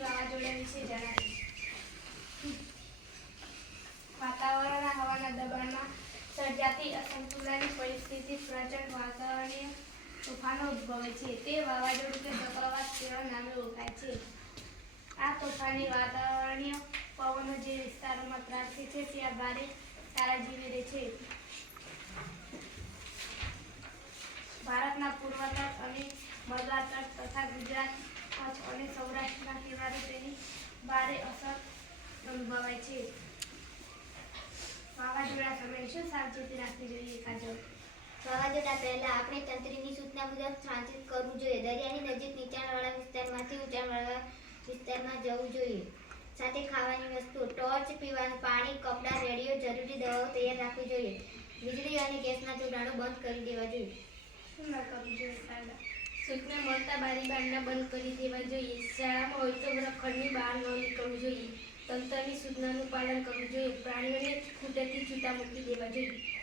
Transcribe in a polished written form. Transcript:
વાવાઝોડા વિશે જણાવીશ. વાતાવરણના હવાના દબાણમાં સર્જાતી અસંતુલનની પરિસ્થિતિ પ્રચંડ વાતાવરણીય તોફાનો ઉદ્ભવે છે. તે વાવાઝોડું કે ચક્રવાત તેના નામે ઓળખાય છે. આ તોફાની વાતાવરણીય પવનો જે વિસ્તારોમાં ત્રાટકે છે ત્યાં ભારે તારાજીવી રહે છે. ભારતના પૂર્વ તટ અને મધ્ય તટ તથા ગુજરાત, કચ્છ અને સૌરાષ્ટ્રના કિનારે તેની ભારે અસર અનુભવાય છે. વાવાઝોડા સમયે શું સાવચેતી રાખવી જોઈએ, કાજલ? વાવાઝોડા પહેલા આપણે તંત્રની સૂચના મુજબ સાવચેત કરવું જોઈએ. દરિયાની નજીક નીચાણવાળા વિસ્તારમાંથી ઊંચાણવાળા વિસ્તારમાં જવું જોઈએ. સાથે ખાવાની વસ્તુઓ, ટોર્ચ, પીવાનું પાણી, કપડાં, રેડિયો, જરૂરી દવાઓ તૈયાર રાખવી જોઈએ. વીજળી અને ગેસના જોડાણો બંધ કરી દેવા જોઈએ. શું ન કરવું જોઈએ, કાજલ? સૂચના મળતા બારી બારણા બંધ કરી દેવા જોઈએ. શાળામાં હોય તો વર્ગખંડની બહાર ન નીકળવું જોઈએ. તંત્રની સૂચનાનું પાલન કરવું જોઈએ. પ્રાણીઓને ખૂટેથી છૂટા મૂકી દેવા જોઈએ.